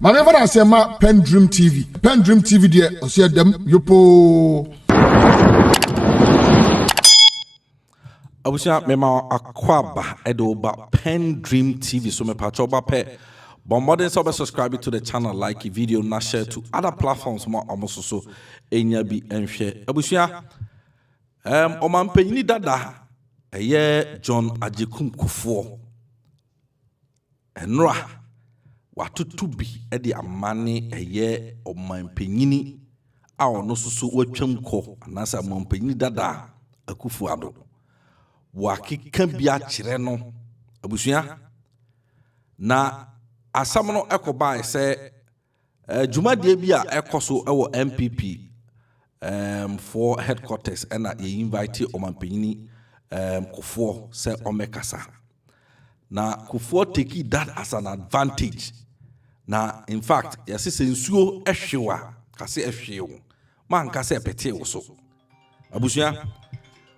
Maneva na say ma PENDREAM TV there o say dem yopo. Abusia mema Akuffo Addo ba PENDREAM TV so me pacho ba pe. But more than subscribe to the channel, like the video, and share to other platforms more almost so enya bi enhwe. Abusia oman penyini dada eye John Ajekum Kuffour. Enra watutu bi e de amane eye oman penyini a ono so watwam ko anasa oman penyini dada Akuffo Addo. Wakika bia kire no abusuya na asam no ekoba se dwumadie bia ekoso ewo NPP for headquarters and ye invite omanpenyini Kuffour se omekasa na Kuffour take that as an advantage na in fact yesi se nsuo ehwewa kase ehwewo man kase pete wo so abusuya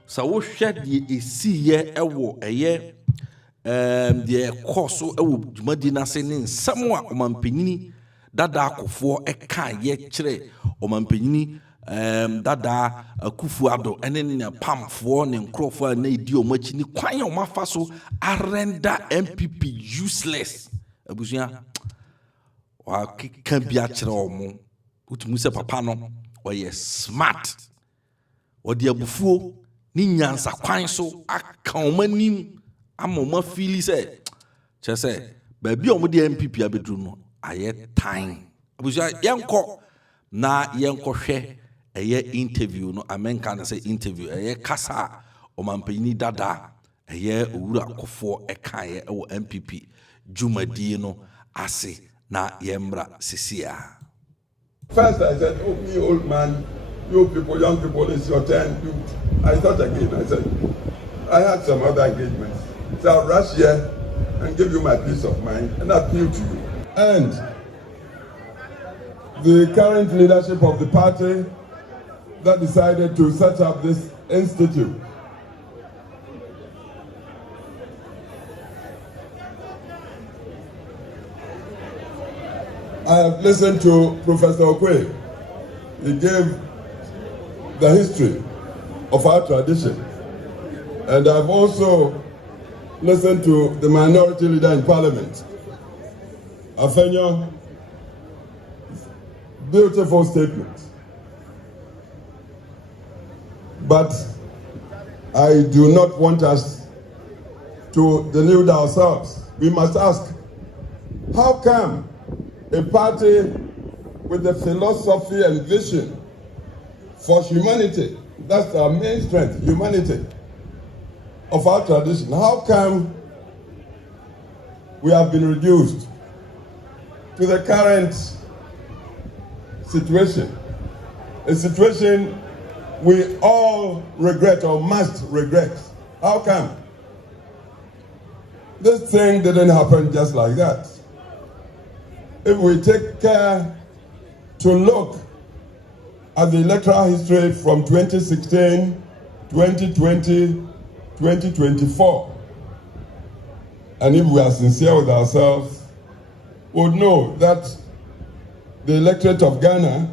sa wo hwɛ die esiye ewo eye die koso ewo dwumadi na se ne nsɛm a ɔmanpenyini dada Kuffour ɛka ye kyerɛ ɔmanpenyini dada Akuffo Addo ene ne pamfoɔ ne nkrɔfoɔ na edi ɔmachi ni kwan a ɔmafa so arenda NPP useless abusua wa keka bia kyerɛ ɔmo utumu sɛ papa no ɔyɛ smart ɔde abufuo ni nyansa kwan so aka omanim ama oma feel say che baabi omo de NPP abedru no aye time abuja yenko na yenko hwe eye interview no amenka na say interview eye kasa omanpenyini dada eye owura Kuffour eka ye ewo NPP dwumadi no ase na yembra sisia. First I said, oh me old man, you people, young people, it's your turn. I thought again, I said, I had some other engagements. So I'll rush here and give you my peace of mind and appeal to you. And the current leadership of the party that decided to set up this institute I have listened to Professor Okwe. He gave the history of our tradition. And I've also listened to the minority leader in parliament, Afenyo. Beautiful statement. But I do not want us to delude ourselves. We must ask, how come a party with the philosophy and vision for humanity, that's our main strength, humanity, of our tradition, how come we have been reduced to the current situation, a situation we all regret or must regret? How come? This thing didn't happen just like that. If we take care to look at the electoral history from 2016, 2020, 2024, and if we are sincere with ourselves, we would know that the electorate of Ghana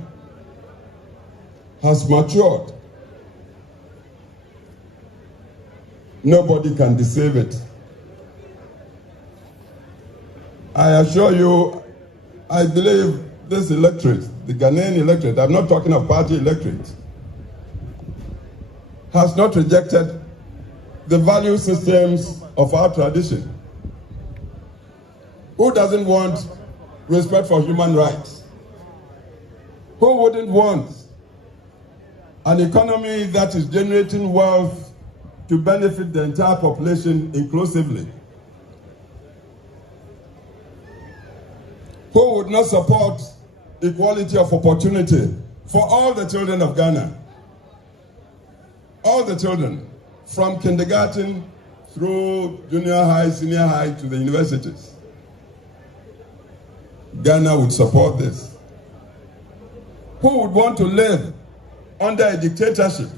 has matured. Nobody can deceive it. I assure you, I believe this electorate, the Ghanaian electorate, I'm not talking of party electorate, has not rejected the value systems of our tradition. Who doesn't want respect for human rights? Who wouldn't want an economy that is generating wealth to benefit the entire population inclusively? Who would not support equality of opportunity for all the children of Ghana? All the children, from kindergarten through junior high, senior high to the universities. Ghana would support this. Who would want to live under a dictatorship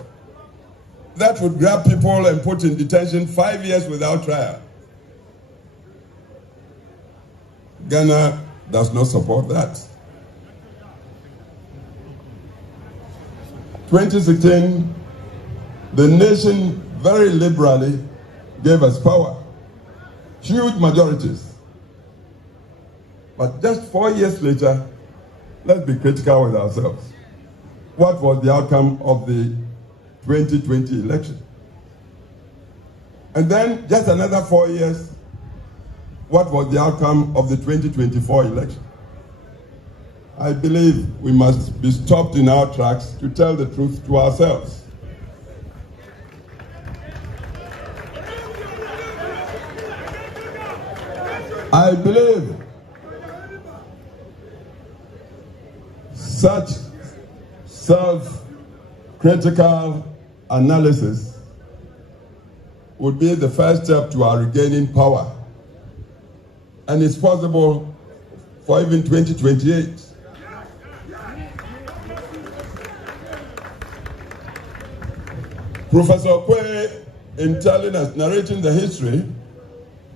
that would grab people and put in detention 5 years without trial? Ghana does not support that. 2016, the nation very liberally gave us power, huge majorities. But just 4 years later, let's be critical with ourselves. What was the outcome of the 2020 election? And then just another 4 years, what was the outcome of the 2024 election? I believe we must be stopped in our tracks to tell the truth to ourselves. I believe such self-critical analysis would be the first step to our regaining power. And it's possible for even 2028. Professor Kwe, in telling us, narrating the history,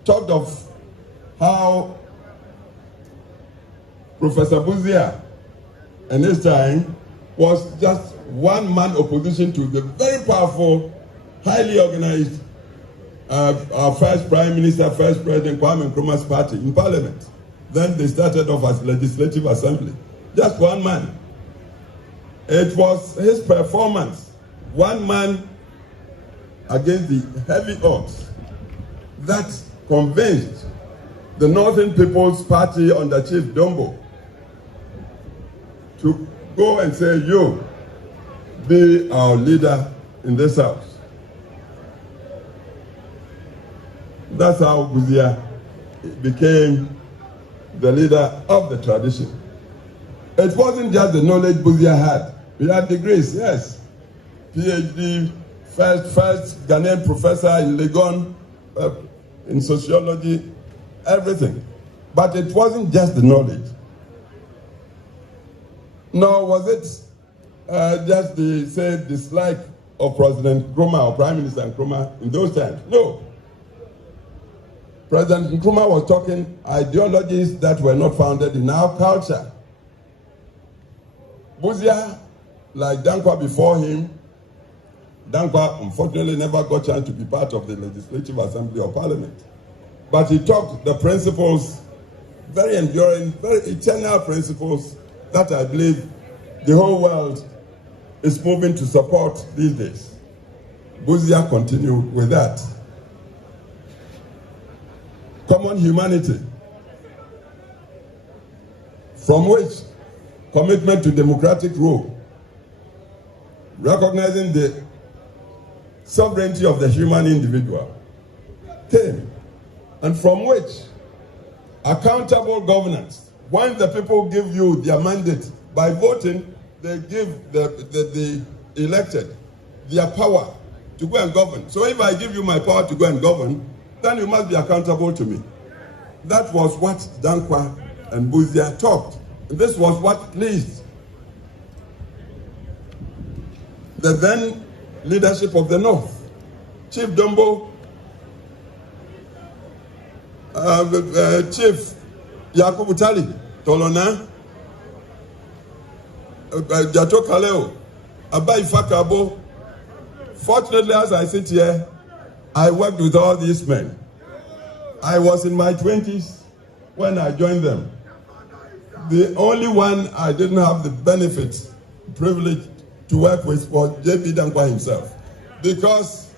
talked of how Professor Buzia in his time was just one-man opposition to the very powerful, highly organized our first Prime Minister, first President Kwame Nkrumah's party in Parliament. Then they started off as Legislative Assembly. Just one man. It was his performance, one man against the heavy odds, that convinced the Northern People's Party under Chief Dombo to go and say, you be our leader in this house. That's how Buzia became the leader of the tradition. It wasn't just the knowledge Buzia had. He had degrees, yes. PhD, first Ghanaian professor in Legon, in sociology, everything. But it wasn't just the knowledge. Nor was it just the, say, dislike of President Nkrumah or Prime Minister Nkrumah in those times. No. President Nkrumah was talking ideologies that were not founded in our culture. Buzia, like Dankwa before him, Dankwa unfortunately never got a chance to be part of the Legislative Assembly or Parliament. But he taught the principles, very enduring, very eternal principles that I believe the whole world is moving to support these days. Buzia continued with that. Common humanity, from which commitment to democratic rule, recognizing the sovereignty of the human individual came, and from which accountable governance. When the people give you their mandate by voting, they give the elected their power to go and govern. So if I give you my power to go and govern, then you must be accountable to me. That was what Dankwa and Buzia talked. And this was what pleased the then leadership of the North. Chief Dombo, Chief Yakubu Tali, Tolona, Jato Kaleo, Abai Fakabo. Fortunately, as I sit here, I worked with all these men. I was in my 20s when I joined them. The only one I didn't have the benefit, privilege to work with was J.B. Dankwa himself. Because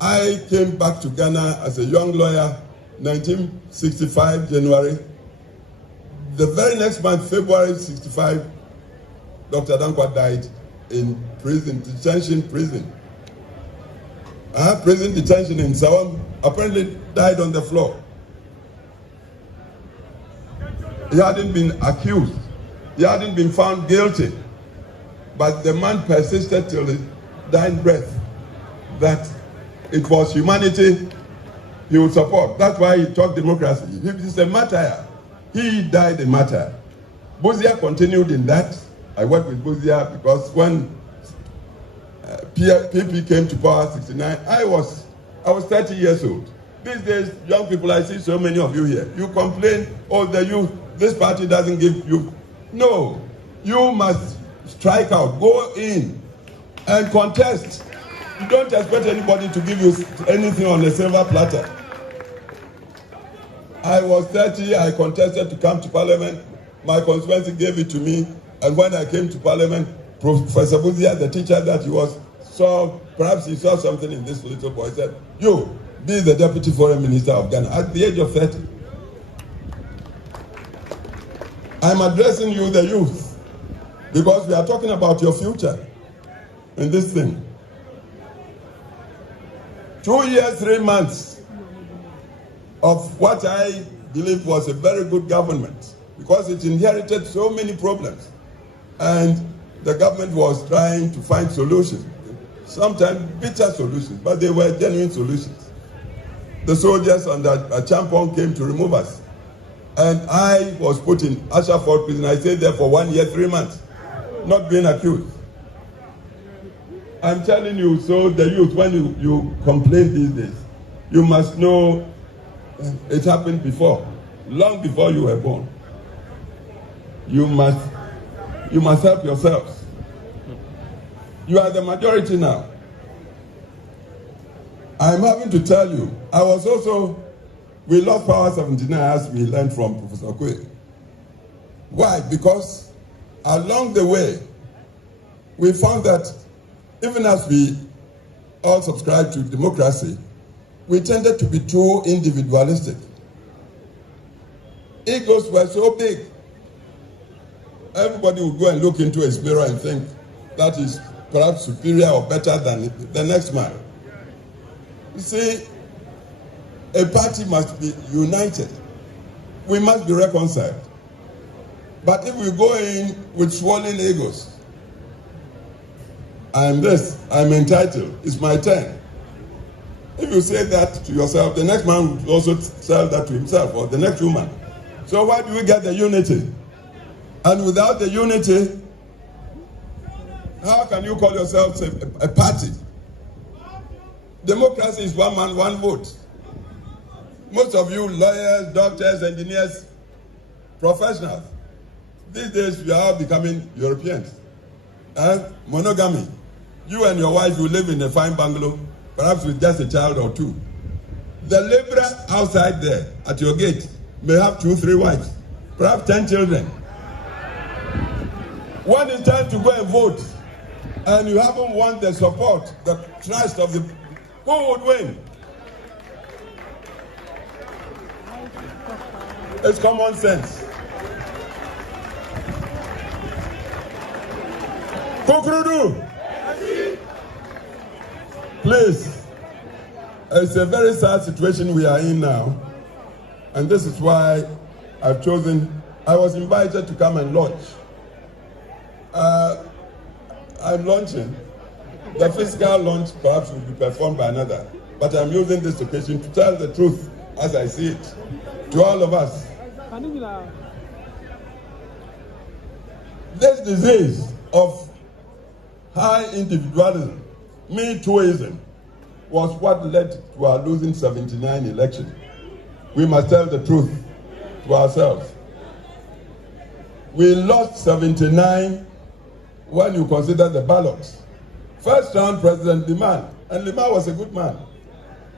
I came back to Ghana as a young lawyer, 1965, January. The very next month, February 65, Dr. Dankwa died in prison, detention prison. Prison detention in Sawam, apparently died on the floor. He hadn't been accused. He hadn't been found guilty. But the man persisted till his dying breath that it was humanity he would support. That's why he talked democracy. He's a martyr. He died a martyr. Buzia continued in that. I worked with Buzia because when PP came to power 69, I was 30 years old. These days, young people, I see so many of you here. You complain, oh, the youth, this party doesn't give you. No, you must strike out, go in and contest. You don't expect anybody to give you anything on a silver platter. I was 30, I contested to come to parliament. My constituency gave it to me. And when I came to parliament, Professor Buzia, the teacher that he was, perhaps he saw something in this little boy, said, you, be the deputy foreign minister of Ghana at the age of 30. I'm addressing you, the youth, because we are talking about your future in this thing. 2 years, 3 months of what I believe was a very good government, because it inherited so many problems. And the government was trying to find solutions, sometimes bitter solutions, but they were genuine solutions. The soldiers under Champon came to remove us. And I was put in Ashford prison. I stayed there for 1 year, 3 months, not being accused. I'm telling you, so the youth, when you complain these days, you must know it happened before, long before you were born. You must help yourselves. You are the majority now. I'm having to tell you, we lost power 79 as we learned from Professor Kwe. Why? Because along the way, we found that even as we all subscribe to democracy, we tended to be too individualistic. Egos were so big. Everybody would go and look into his mirror and think that is perhaps superior or better than the next man. You see, a party must be united. We must be reconciled. But if we go in with swollen egos, I'm entitled, it's my turn. If you say that to yourself, the next man will also tell that to himself, or the next woman. So why do we get the unity? And without the unity, how can you call yourself a party? Democracy is one man, one vote. Most of you lawyers, doctors, engineers, professionals, these days we are all becoming Europeans. Monogamy. You and your wife will live in a fine bungalow, perhaps with just a child or two. The laborer outside there at your gate may have 2, 3 wives, perhaps 10 children. When it's time to go and vote, and you haven't won the support, the trust of the, who would win? It's common sense. Kuffour, please, it's a very sad situation we are in now, and this is why I've chosen, I was invited to come and launch. I'm launching. The physical launch perhaps will be performed by another, but I'm using this occasion to tell the truth as I see it to all of us. This disease of high individualism, me-tooism, was what led to our losing 79 election. We must tell the truth to ourselves. We lost 79 when you consider the ballots. First round, President Liman, and Liman was a good man.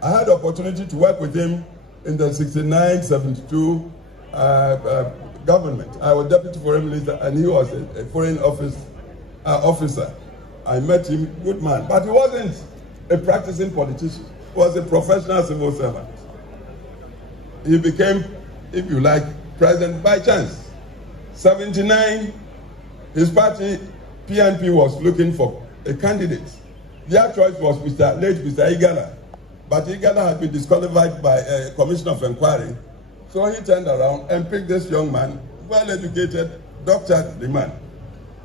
I had the opportunity to work with him in the 69-72 government. I was deputy foreign minister, and he was a foreign officer. I met him, good man, but he wasn't a practicing politician. He was a professional civil servant. He became, if you like, president by chance. 79, his party, PNP, was looking for a candidate. Their choice was late Mr. Igala. But Igala had been disqualified by a commission of inquiry. So he turned around and picked this young man, well-educated, Dr. Liman.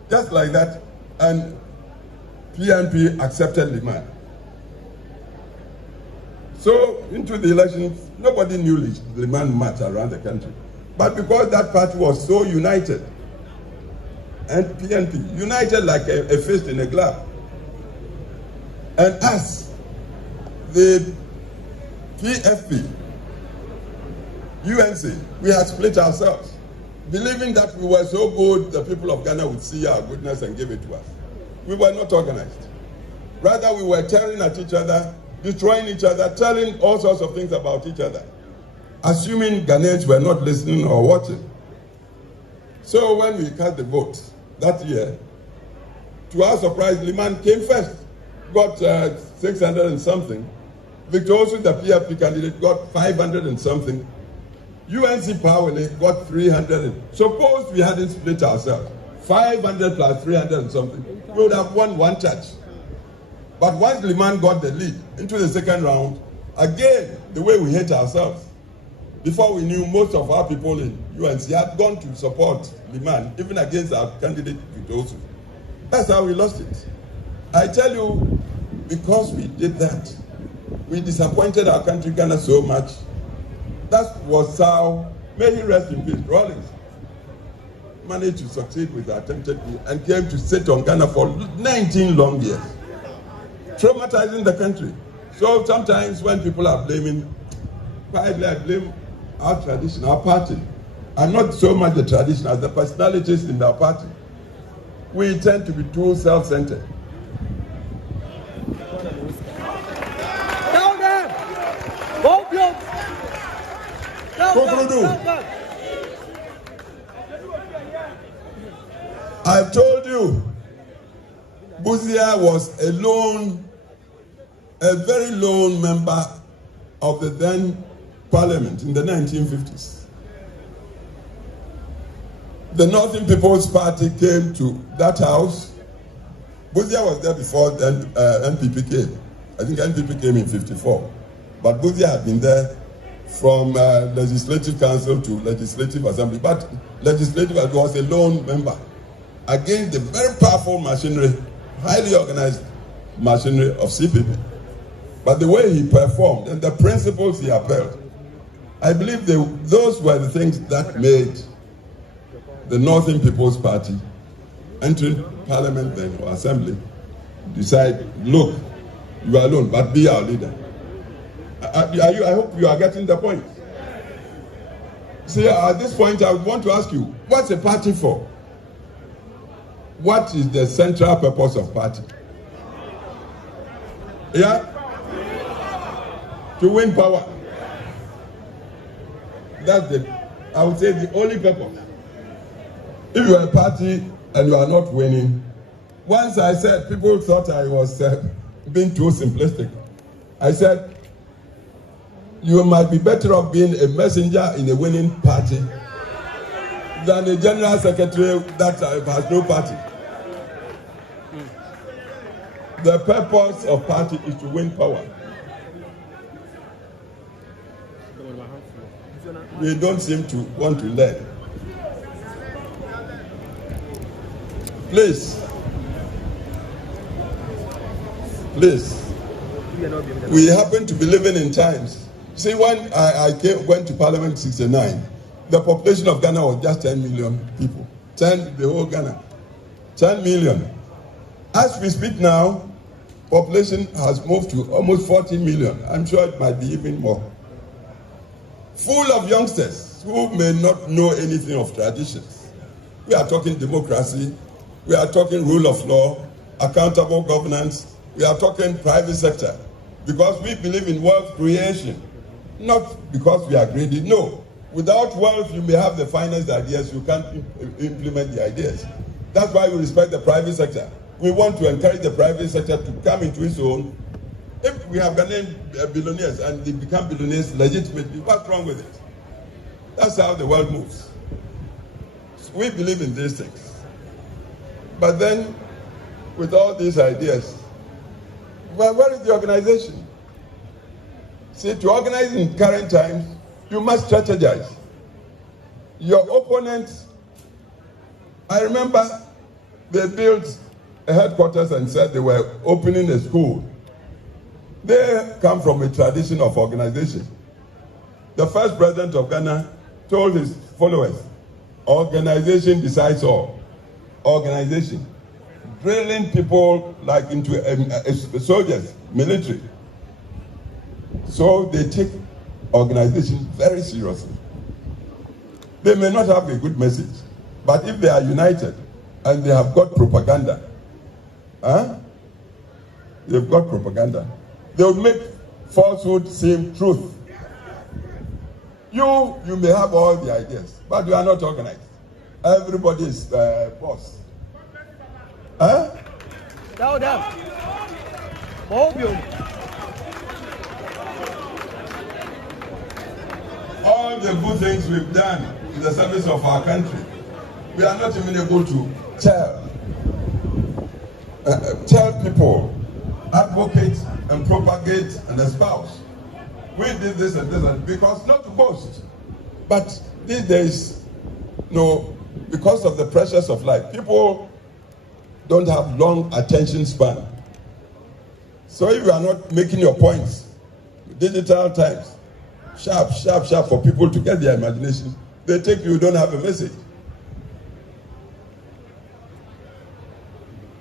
Just like that, and PNP accepted Liman. So into the elections, nobody knew Liman much around the country. But because that party was so united, and PNP, united like a fist in a glove, and us, the PFP, UNC, we had split ourselves. believing that we were so good, the people of Ghana would see our goodness and give it to us. We were not organized. Rather, we were tearing at each other, destroying each other, telling all sorts of things about each other, assuming Ghanaians were not listening or watching. So when we cast the vote that year, to our surprise, Liman came first, got 600 and something. Victor Osu, the PFP candidate, got 500 and something. UNC Powerley got 300. Suppose we hadn't split ourselves, 500 plus 300 and something, we would have won one church. But once Liman got the lead into the second round, again, the way we hate ourselves. Before we knew, most of our people in UNC had gone to support Liman, even against our candidate, Victor Osu. That's how we lost it. I tell you, because we did that, we disappointed our country, Ghana, so much. That was how, may he rest in peace, Rawlings managed to succeed with the attempted coup and came to sit on Ghana for 19 long years, traumatizing the country. So sometimes when people are blaming, quietly I blame our tradition, our party, and not so much the tradition as the personalities in our party. We tend to be too self-centered. Down there! Both blocks! Kuffour Addo, I've told you, Buzia was a very lone member of the then parliament in the 1950s. The Northern People's Party came to that house. Buzia was there before then NPP came. I think NPP came in 54. But Buzia had been there from Legislative Council to Legislative Assembly. But Legislative was a lone member against the very powerful machinery, highly organized machinery of CPP. But the way he performed and the principles he upheld, I believe those were the things that made the Northern People's Party entering Parliament then, or Assembly, decide, look, you are alone, but be our leader. I hope you are getting the point. See, at this point, I would want to ask you, what's a party for? What is the central purpose of party? Yeah? To win power. That's I would say, the only purpose. If you are a party and you are not winning, once I said, people thought I was being too simplistic. I said, you might be better off being a messenger in a winning party than a general secretary that has no party. The purpose of party is to win power. We don't seem to want to learn. Please, we happen to be living in times. See, when I went to Parliament in 1969, the population of Ghana was just 10 million people. The whole Ghana. 10 million. As we speak now, population has moved to almost 40 million. I'm sure it might be even more. Full of youngsters who may not know anything of traditions. We are talking democracy. We are talking rule of law, accountable governance. We are talking private sector. Because we believe in wealth creation. Not because we are greedy. No. Without wealth, you may have the finest ideas. You can't implement the ideas. That's why we respect the private sector. We want to encourage the private sector to come into its own. If we have Ghanaian billionaires and they become billionaires legitimately, what's wrong with it? That's how the world moves. So we believe in these things. But then, with all these ideas, well, where is the organization? See, to organize in current times, you must strategize. Your opponents, I remember they built a headquarters and said they were opening a school. They come from a tradition of organization. The first president of Ghana told his followers, organization decides all. Organization. Drilling people like into soldiers, military. So they take organization very seriously. They may not have a good message, but if they are united and they have got propaganda, they've got propaganda, they will make falsehood seem truth. You may have all the ideas, but you are not organized. Everybody is boss. Down, down. Mobile. All the good things we've done in the service of our country, we are not even able to tell people, advocate and propagate and espouse. We did this and this, because not to boast, but these days, because of the pressures of life, people don't have long attention span. So if you are not making your points, digital times, sharp for people to get their imagination, they take you don't have a message.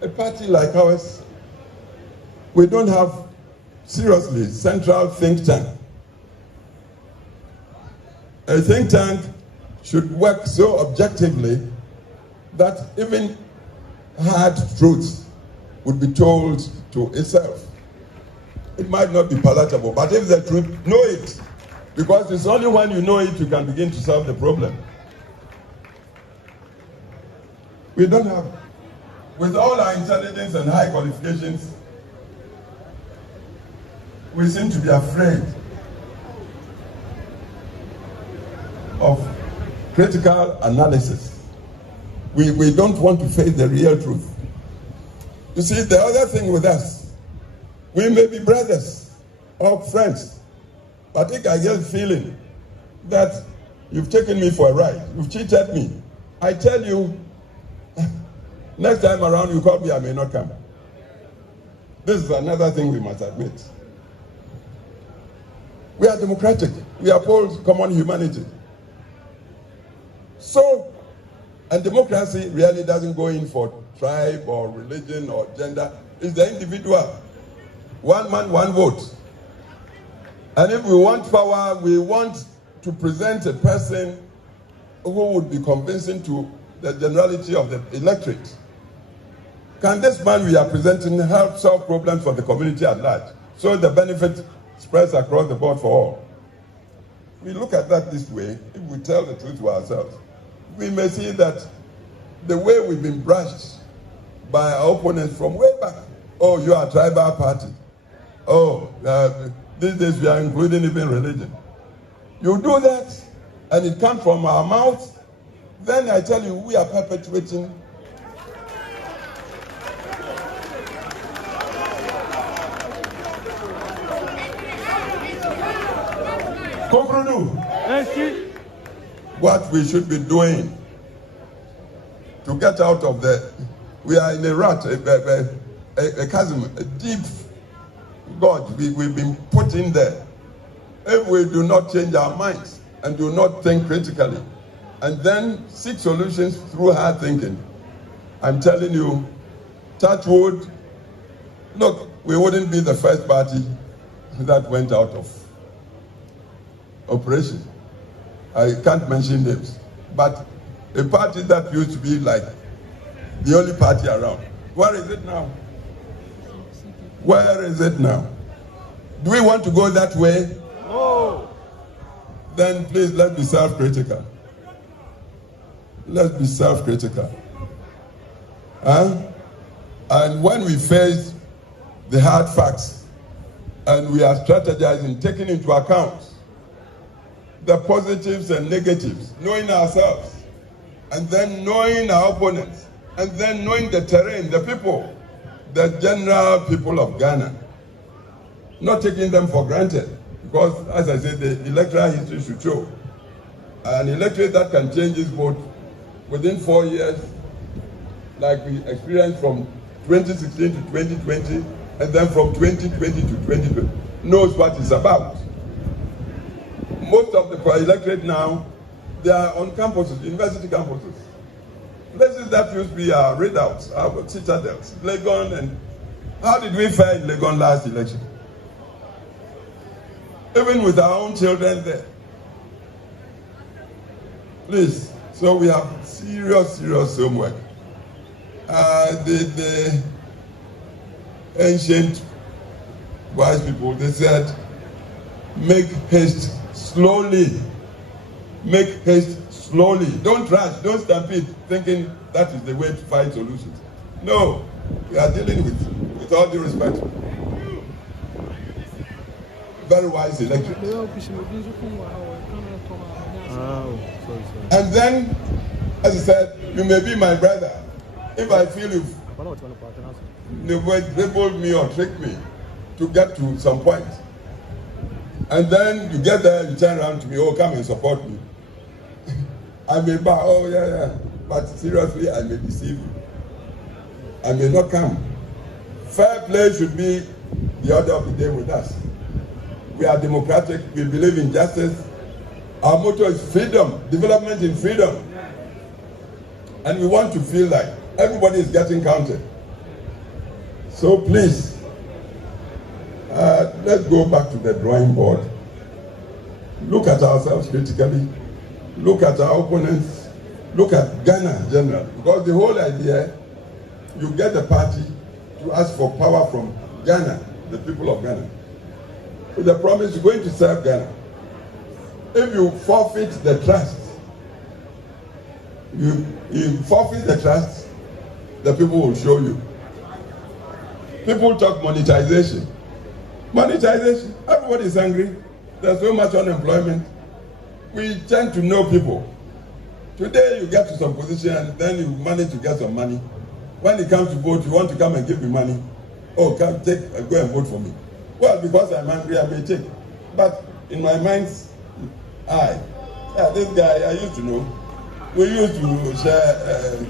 A party like ours, we don't have, seriously, central think tank. A think tank should work so objectively that even hard truths would be told to itself. It might not be palatable, but if the truth, know it. Because it's only when you know it you can begin to solve the problem. We don't have, with all our intelligence and high qualifications, we seem to be afraid of critical analysis. We don't want to face the real truth. You see, the other thing with us, we may be brothers or friends, but I get the feeling that you've taken me for a ride, you've cheated me. I tell you, next time around you call me, I may not come. This is another thing we must admit. We are democratic. We uphold common humanity. So, and democracy really doesn't go in for tribe or religion or gender. It's the individual. One man, one vote. And if we want power, we want to present a person who would be convincing to the generality of the electorate. Can this man we are presenting help solve problems for the community at large, so the benefit spreads across the board for all? We look at that this way. If we tell the truth to ourselves, we may see that the way we've been brushed by our opponents from way back, oh, you are a tribal party. Oh, these days we are including even religion. You do that, and it comes from our mouth, then I tell you, we are perpetuating what we should be doing to get out of we are in a rut, a chasm, a deep God we've been put in there. If we do not change our minds and do not think critically and then seek solutions through hard thinking, I'm telling you, touch wood, look, we wouldn't be the first party that went out of operation. I can't mention names, but a party that used to be like the only party around. Where is it now? Where is it now? Do we want to go that way? No. Then please, let's be self-critical. Let's be self-critical. And when we face the hard facts and we are strategizing, taking into account the positives and negatives, knowing ourselves, and then knowing our opponents, and then knowing the terrain, the people, the general people of Ghana, not taking them for granted, because, as I said, the electoral history should show an electorate that can change its vote within 4 years, like we experienced from 2016 to 2020, and then from 2020 to 2020, knows what it's about. Most of the electorate now, they are on campuses, university campuses. Places that used to be our readouts, our citadels, Legon, and how did we fare in Legon last election? Even with our own children there. Please. So we have serious homework. The ancient wise people, they said, make haste slowly. Make haste slowly. Don't rush, don't stampede, thinking that is the way to find solutions. No, we are dealing with all due respect, very wise electorate. And then, as I said, you may be my brother. If I feel you've dribbled me or tricked me to get to some point, and then you get there, you turn around to me, oh, come and support me. I may bow, oh yeah, but seriously, I may deceive you. I may not come. Fair play should be the order of the day with us. We are democratic, we believe in justice. Our motto is freedom, development in freedom. And we want to feel like everybody is getting counted. So please, let's go back to the drawing board. Look at ourselves critically. Look at our opponents. Look at Ghana generally. Because the whole idea, you get a party to ask for power from Ghana, the people of Ghana, with the promise you're going to serve Ghana. If you forfeit the trust, you forfeit the trust, the people will show you. People talk monetization. Monetization, everybody is angry. There's so much unemployment. We tend to know people. Today you get to some position and then you manage to get some money. When it comes to vote, you want to come and give me money. Oh, come go and vote for me. Well, because I'm angry, I may take. But in my mind's eye, this guy I used to know. We used to share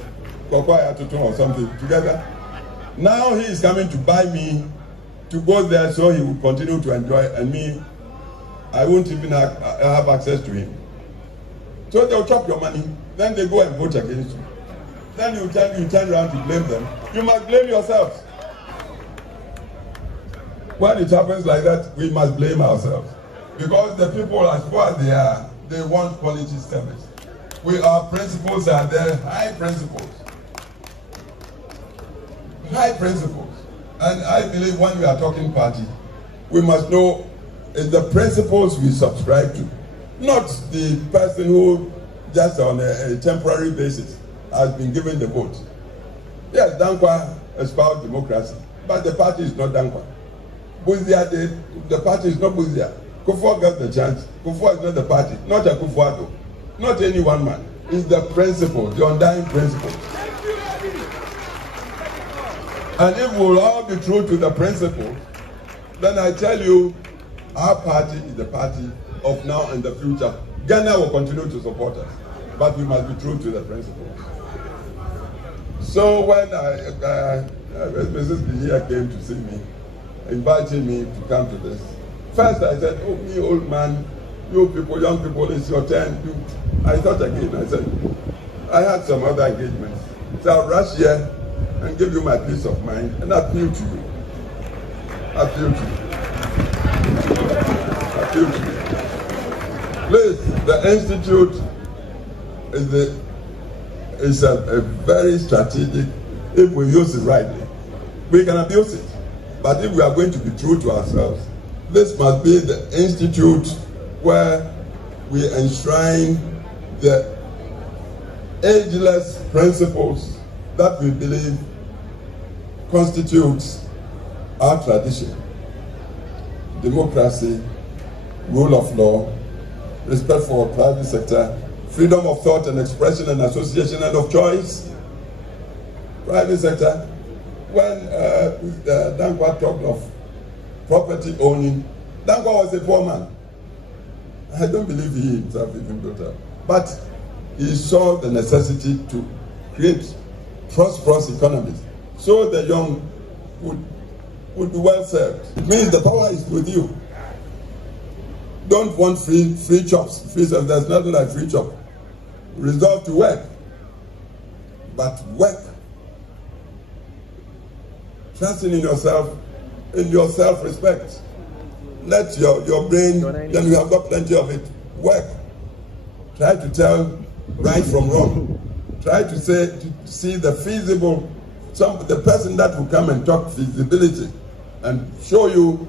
Akuffo Addo or something together. Now he is coming to buy me to go there so he will continue to enjoy, and me, I won't even have access to him. So they'll chop your money, then they go and vote against you. Then you turn around to blame them. You must blame yourselves. When it happens like that, we must blame ourselves. Because the people, as far as they are, they want quality service. Our principles are there, high principles. High principles. And I believe when we are talking party, we must know it's the principles we subscribe to, not the person who just on a temporary basis has been given the vote. Yes, Dankwa espoused democracy, but the party is not Dankwa. Buzia did, the party is not Buzia. Kuffour got the chance. Kuffour is not the party, not Akuffo Addo, not any one man. It's the principle, the undying principle. And if we'll all be true to the principle, then I tell you, our party is the party of now and the future. Ghana will continue to support us, but we must be true to the principles. So when Mrs. Bihia came to see me, inviting me to come to this, first I said, oh, me old man, you people, young people, it's your turn. I thought again, I said, I had some other engagements. So I'll rush here and give you my peace of mind and appeal to you. Appeal to you. Appeal to you. Please, the Institute is a very strategic, if we use it rightly. We can abuse it. But if we are going to be true to ourselves, this must be the institute where we enshrine the ageless principles that we believe constitutes our tradition. Democracy, rule of law, respect for private sector, freedom of thought and expression and association and of choice. Private sector, when Dankwa talked of property owning, Dankwa was a poor man. I don't believe he himself even built up. But he saw the necessity to create prosperous economies so the young would be well served. It means the power is with you. Don't want free chops. Free chops. There's nothing like free chop. Resolve to work. But work. Trusting in yourself, in your self-respect. Let your brain, then you have got plenty of it, work. Try to tell right from wrong. Try to see the feasible, the person that will come and talk feasibility and show you,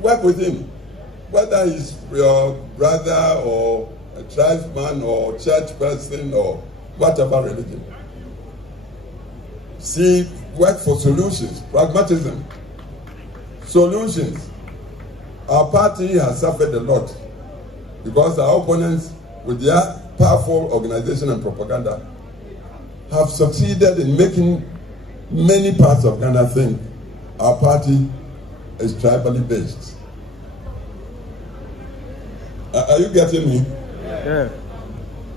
work with him. Whether he's your brother or a tribesman or church person or whatever religion. See, work for solutions, pragmatism. Solutions. Our party has suffered a lot because our opponents, with their powerful organization and propaganda, have succeeded in making many parts of Ghana think our party is tribally based. Are you getting me? Yeah.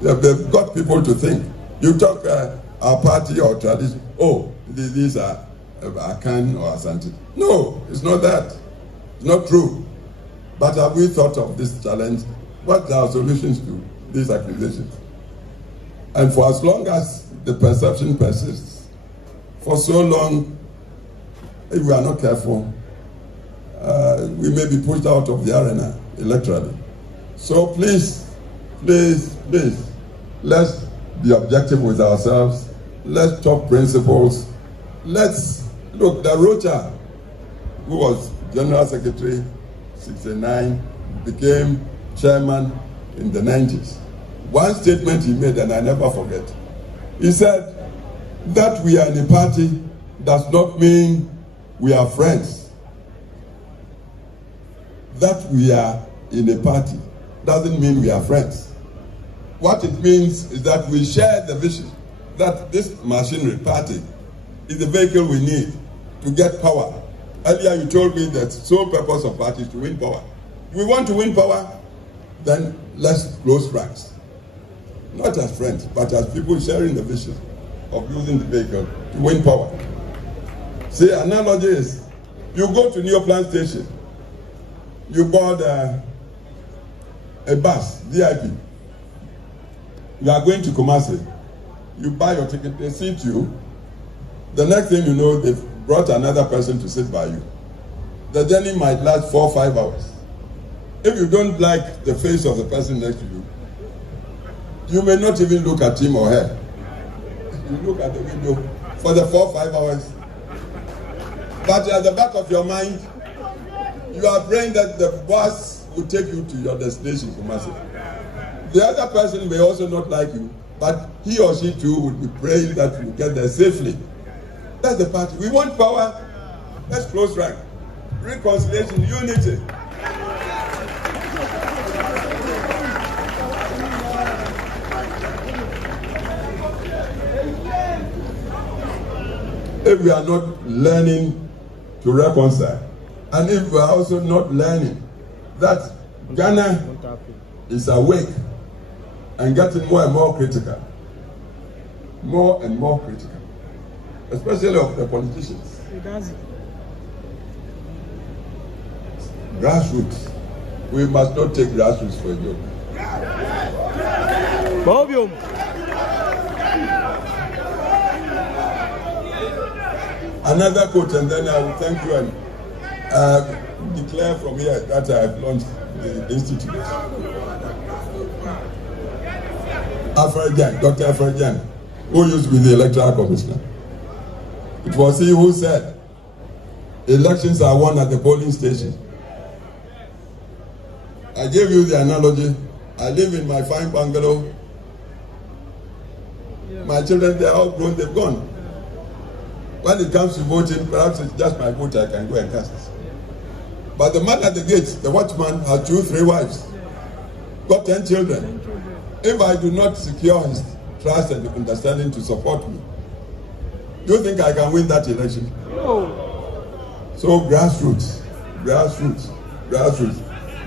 They've got people to think. You talk our party or tradition, oh, these are Akan or Asante. No, it's not that. It's not true. But have we thought of this challenge? What are our solutions to these accusations? And for as long as the perception persists, for so long, if we are not careful, we may be pushed out of the arena electorally. So please, please, please, let's be objective with ourselves. Let's talk principles. Let's look, the Rocha, who was General Secretary 69, became chairman in the 90s. One statement he made, and I never forget. He said, that we are in a party does not mean we are friends. That we are in a party doesn't mean we are friends. What it means is that we share the vision that this machinery party is the vehicle we need to get power. Earlier you told me that the sole purpose of party is to win power. If we want to win power, then let's close ranks. Not as friends, but as people sharing the vision of using the vehicle to win power. See, analogy is, you go to Neoplan Station, you board a bus, VIP. You are going to Kumasi. You buy your ticket, they seat you. The next thing you know, they've brought another person to sit by you. The journey might last 4 or 5 hours. If you don't like the face of the person next to you, you may not even look at him or her. You look at the window for the 4 or 5 hours. But at the back of your mind, you are praying that the bus will take you to your destination, Kumasi. The other person may also not like you, but he or she too would be praying that you get there safely. That's the party. We want power. Let's close rank. Reconciliation, unity. If we are not learning to reconcile, and if we are also not learning that Ghana is awake and getting more and more critical, especially of the politicians. Grassroots. We must not take grassroots for a joke. Bobium. Another quote, and then I will thank you and declare from here that I have launched the institute. Dr. Afrajan, who used to be the electoral commissioner. It was he who said, elections are won at the polling station. I gave you the analogy. I live in my fine bungalow. My children, they're all grown, they've gone. When it comes to voting, perhaps it's just my vote I can go and cast. But the man at the gate, the watchman, has 2, 3 wives, got 10 children. If I do not secure his trust and understanding to support me, do you think I can win that election? No. So grassroots.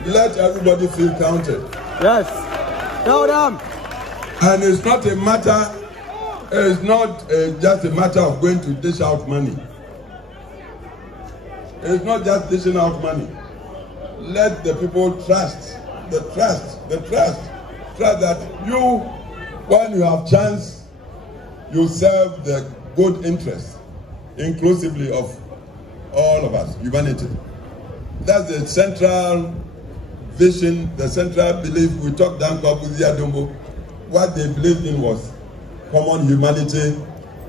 Let everybody feel counted. Yes. Tell them. And it's not a matter. It's not just a matter of going to dish out money. It's not just dishing out money. Let the people trust that you, when you have chance, you serve the good interest, inclusively of all of us, humanity. That's the central vision, the central belief, we talked down Akuffo Addo, what they believed in was common humanity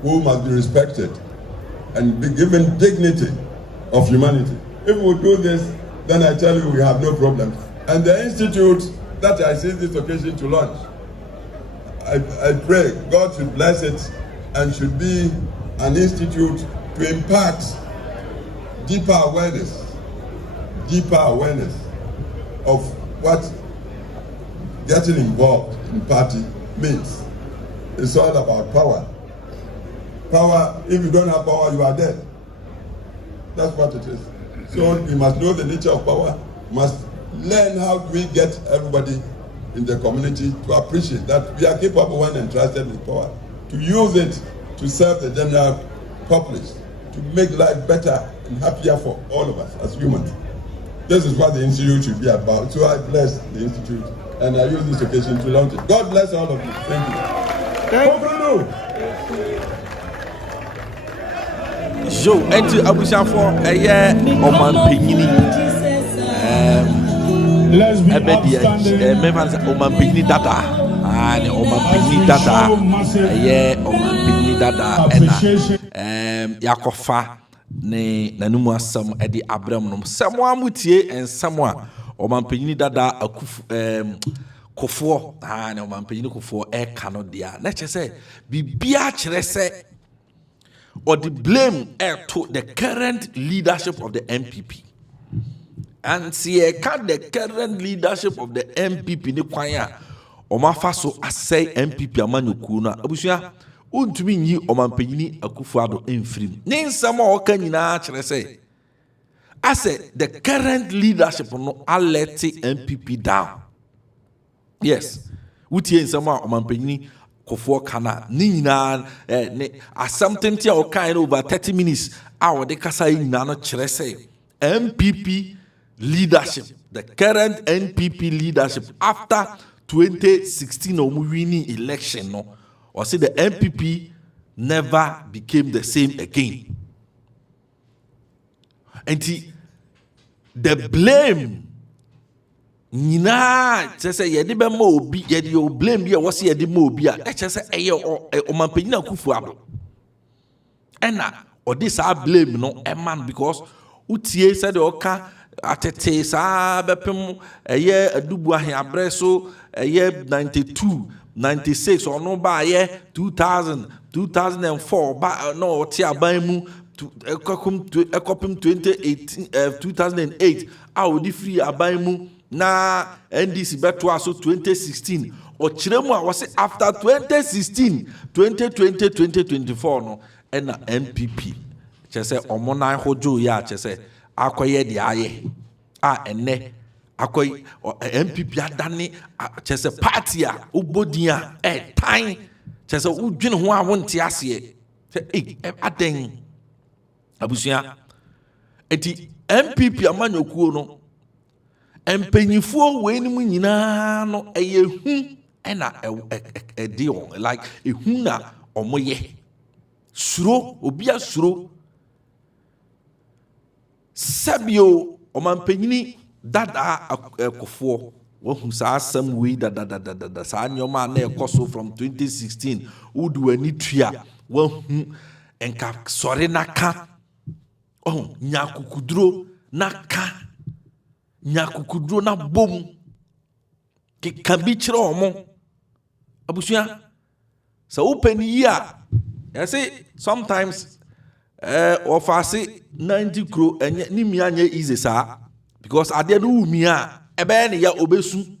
who must be respected and be given dignity of humanity. If we do this, then I tell you we have no problem. And the institute that I see this occasion to launch, I pray God should bless it and should be an institute to impart deeper awareness of what getting involved in party means. It's all about power. Power, if you don't have power, you are dead. That's what it is. So we must know the nature of power, must learn how do we get everybody in the community to appreciate that we are capable when entrusted with power, to use it to serve the general populace, to make life better and happier for all of us as humans. This is what the Institute should be about. So I bless the Institute and I use this occasion to launch it. God bless all of you. Thank you. Thank you. Yo, enti abusafo eye oman penyini oman penyini dada ani oman penyini dada eye oman penyini dada ena yakofa ne nanumu asam edi abram no samo amutie ensamo a oman penyini dada Kuffour ani oman penyini Kuffour e kano dia na chese bibia kire se or the blame to the current leadership of the NPP. And see, the current leadership of the NPP, the kwanya, Omafaso asay NPP amanyukuna, Abusia, untumi ni omampeni Akuffo Addo infrim. Nin sama okanina say. I said the current leadership no alert NPP down. Yes, utie sama omampeni Kuffour kana nina something tia o kind over 30 minutes our de kasa nyina no kire say NPP leadership, the current NPP leadership after 2016 winning election no or say the NPP never became the same again. And the blame Nina say yedi be mo obi yedi o blame bi was yedi mo obi a say eye omanpanyina Akuffo Addo ena odi sa blame no e man because utie said oka atete sa bepem eye adubu ahe abreso eye 92 96 ono ba ye 2000 2004 ba no ti aban mu ekopim 2018 2008 a odi free aban mu na NDC beto aso 2016 o kiremu a wose after 2016 2020 2024 no na NPP chese omona hojo ya chese akoye de aye a ene akoy NPP adane chese party a obodin a tan chese udwene ho a wonte ase se aden abusia eti NPP amanyokuo no empenyifo wenimu nyina no eye hu ena edi like ehu na omoye suro obia suro sabio omanpenyini dada Kuffour wohu sa asem we dada sa nyoma na ekoso from 2016 udu ani tua wohu enka sore naka nyakukuduro naka nyakukuduro na bom ke kabi kire omo abusuya sa openi ya I say sometimes of say 90 kro enye ni mi anye easy sa because ade no mi a ebe ne ya obesu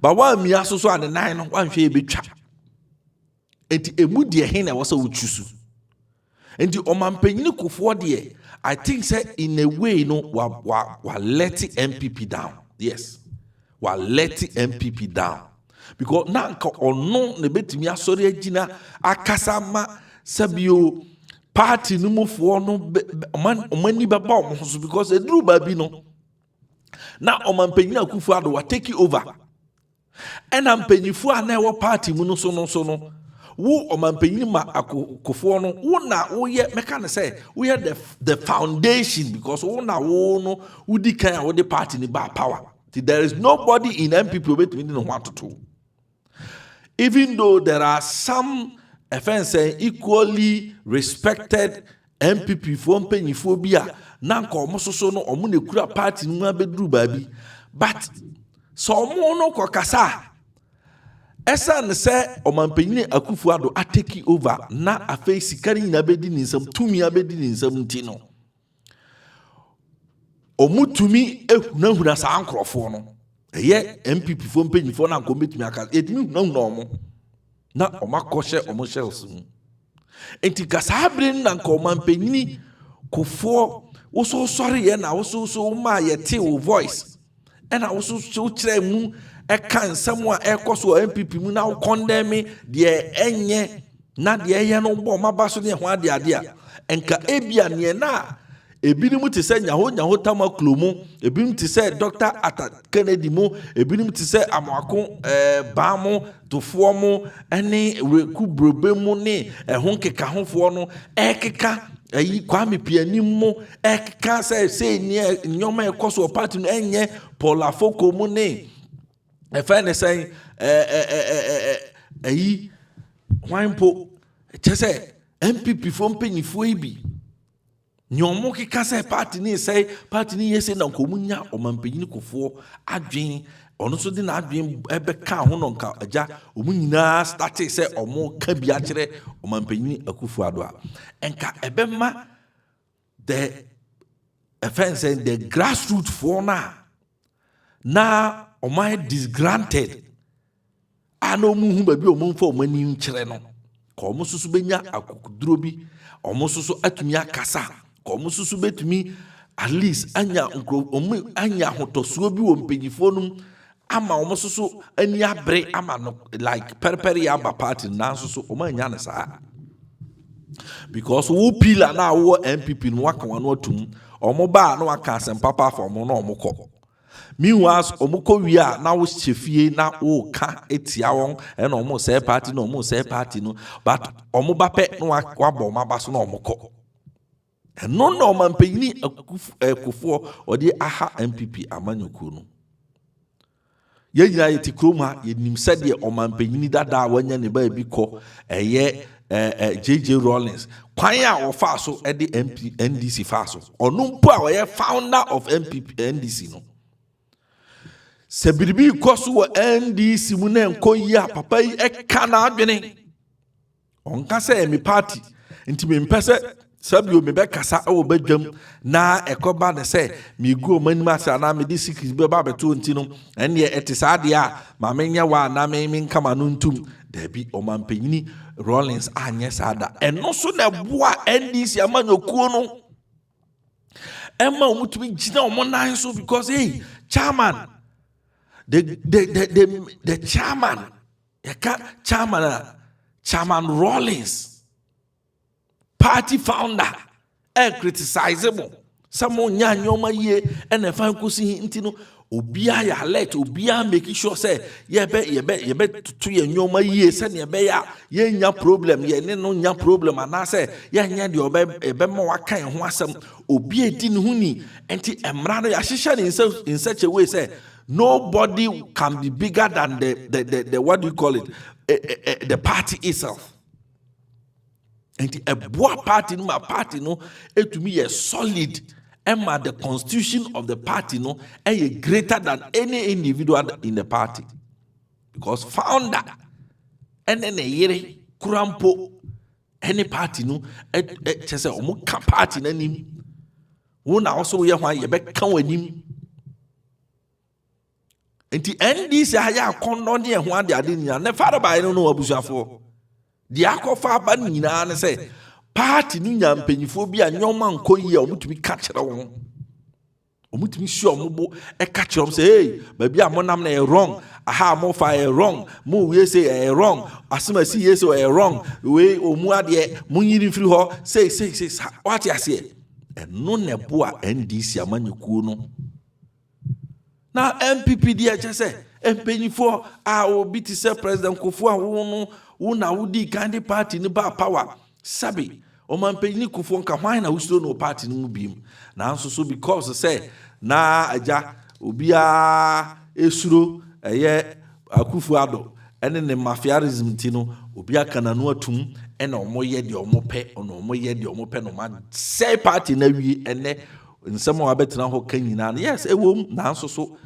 ba wa mi asoso ane nan no wan hwe betwa enti emu de he na wasa wuchusu enti omanpenyini Kuffour de I think say in a way no wa let NPP down. Yes. Wa let NPP down. Because nanka ono ne betimi asori agina akasama sabio party no mufo no omani baba omo because eduru babi no na omanpenyina Akuffo Addo wa take over. And ampenyifo ana wo party mu no so no wo omanpenyini ma Kuffour no wo na wo ye meka ne say wo ye the foundation because wo na wo no wo di kan wo the party ni ba power There is nobody in NPP who didn't want to do. Even though there are some equally respected NPP for pennyphobia, nanko mososo no omune kura party no abedru babi, but so mo no kokasa esa ne se omanpanyin Akuffo Addo ateki over na afei sikari na bedi ni nsam tumi abedi ni nsam ntino omutumi ehunahuna sa ankrofo no eye NPP fo mpanyifo na nko metumi aka etimi hunahuna omo na omakoshe omo shells mu enti kasabre na nko omanpanyin Kuffour woso sorry ye na woso ma ye te wo voice ena woso kire mu eka nsam a ekoso NPP mu na condemn de enye na de eye no bo mabaso ne ho ade a enka ebia ne na ebinim ti se nyaho tama klomo ebinim ti se Dr. Ata Kennedy mo ebinim ti se amwako baamo tofo mo ene reku brobe mo ne ehon keka hofo no ekeka ayi Kwame Pianim mo ekeka se ni nyoma ekoso party no enye Paul Afoko mo ne efa ne say ayi wanpo chese NPP fo mpanyifo ibi nyomo keka se party ni say party ni yese na nkomunya omanpanyin Kuffour adwen ono so di na adwen ebe ka ho no nka aja omunyina start say omo ka bia kire omanpanyin Akuffo Addo enka ebe ma the offense and the grassroots for na omai disgranted ano mu hu babi omumfa omani nkire no ko omo susu benya akukuduro bi omo susu atumi akasa ko omo susu betumi at least anya anya hotosuo bi wo mpanyifo num ama omo susu ani abre ama no like periperi aba party na susu omo anya ne saa because wo pillar na wo NPP no waka wano atum omo ba no waka asempapa for omo na omo ko meanwhile omukọ wia na wo chefie na wo ka etia won e na omo say party no omo say party no but omo ba pe no wa bo ma baso na omukọ eno no omanpanyin Kuffour odi aha NPP amanyoku no ye nyina yeti kroma ye nim sade omanpanyin dada wanya ne ba bi ko eye JJ Rawlings kwan a ofa so e de NDC fa so onumpo a we founder of NPP NDC no sebiribi koso wo NDC mu na enko yi a papa yi eka na adwene onka se mi party nti me mpese sabio me be kasa wo badwam na ekoba ne se mi gu omanim asa na me di sikis be ba beto nti no ene etisa ade a ma menya wa na me nkama no ntum da bi omanpanyin Rawlings anye sada eno so na boa NDC amanyokuo no emma omutumi gina omonan so because hey chairman the chairman Rawlings party founder criticizable someone nyoma ye and a fan kusi intino obia ya alert obia make sure say ye be to ye nyoma ye say ye nya problem ye ne no nya problem ana say ye nya de obe ma wakan ho asem obia edi ne huni enti emra no ya hihya in such a way say nobody can be bigger than the what do you call it the party itself. And a boa party no party no to me is solid. Emma the constitution of the party no is greater than any individual in the party because founder and then a year kurampo any party no just a omuka party na nim won also ye hwan ye be kan wanim. Enti NDC haya kondo ne ho ade ade nya ne fara ba no abusuafo di akofa ba nyina ne se party no nya mpanyifo bi a nyoma nkoyi a omutumi ka kire won omutumi sure ombo e ka kire om say hey baby amonam na wrong aha mo fa wrong mo we say wrong asema si yes wrong we omu ade mo yiri firi ho say what you say no ne bo a NDC amanyokuo no na NPP dia chese empanyifo a obi ti se president Kuffour wo na wudi kandi party ni ba power sabi o manpanyin Kuffour nka hwan na wusto no party ni mu bim na nso so because say na aja obia esuro Akuffo Addo ene ne mafiarism ti no obia kananu atum ena omoye de omope ono omoye de omope no ma say party na wi ene nsemo abetena ho kanyina yes ewom na nso so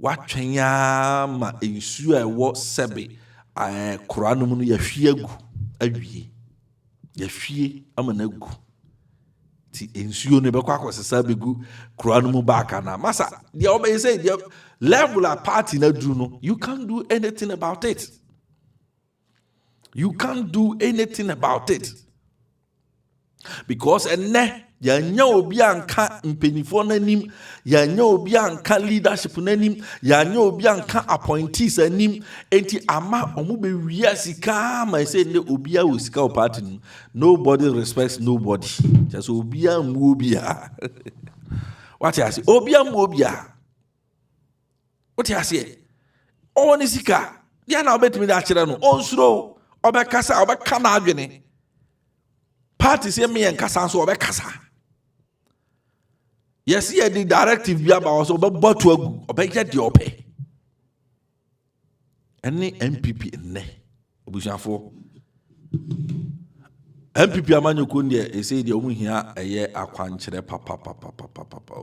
watwenya ma ensu a ewo sebe koranum no yahwie agu awie yahwie amana agu ti ensuo no bekwa akosesa begu koranum baaka na masa dia obey say dia level a party na do no you can't do anything about it. You can't do anything about it. Because ene yanya obi anka mpenifo nanim, yanya obi anka leadership nanim, yanya obi anka appointees anim, enti ama omo be wia sika ma say ne obi a wo sika o party no. Nobody respects nobody. Just obi a mu obi a. What you say? Obi a mu obi a. What you say? Oni sika. Dia na obetimi da kire no. Onsuro obekasa obeka na adwene. Party say me enkasa so obekasa. Yes, here the directive bi aba so obeboto agu obeye de ope. Ene NPP enne obusuafo NPP amanyoko ndie e say de omu hia eye akwankyere papa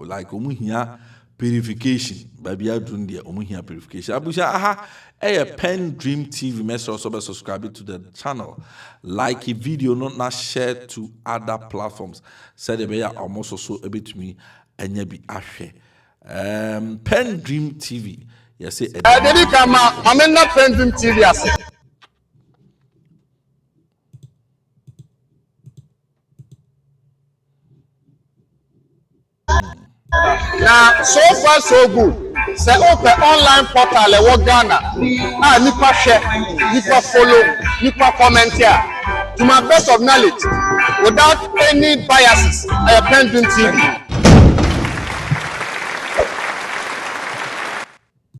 like omu hia purification baby adun de omu hia purification abusia aha PENDREAM TV message so subscribe to the channel, like a video, not share to other platforms. Said the bear almost so a bit to me and you be ashe. PENDREAM TV. Yes, I didn't come out. I'm not PENDREAM TV. Now, so far so good. Say open online portal e wo Ghana. Nipa share, nipa follow, nipa comment here. To my best of knowledge, without any biases, PENDREAM TV.